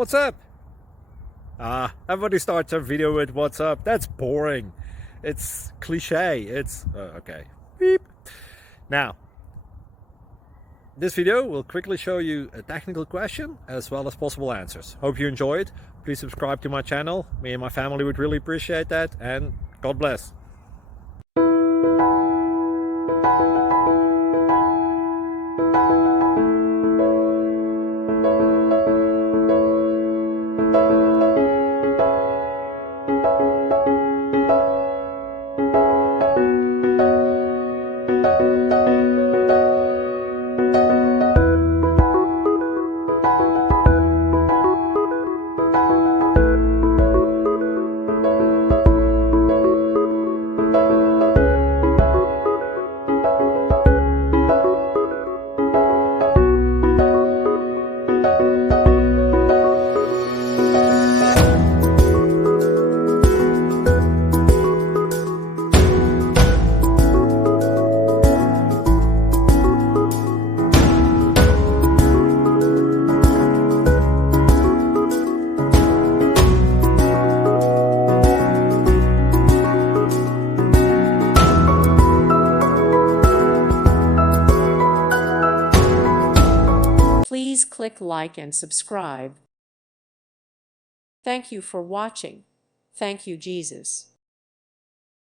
What's up? Everybody starts a video with what's up. That's boring. It's cliche. It's okay. Beep. Now, this video will quickly show you a technical question as well as possible answers. Hope you enjoy it. Please subscribe to my channel. Me and my family would really appreciate that, and God bless. Please click like and subscribe. Thank you for watching. Thank you, Jesus.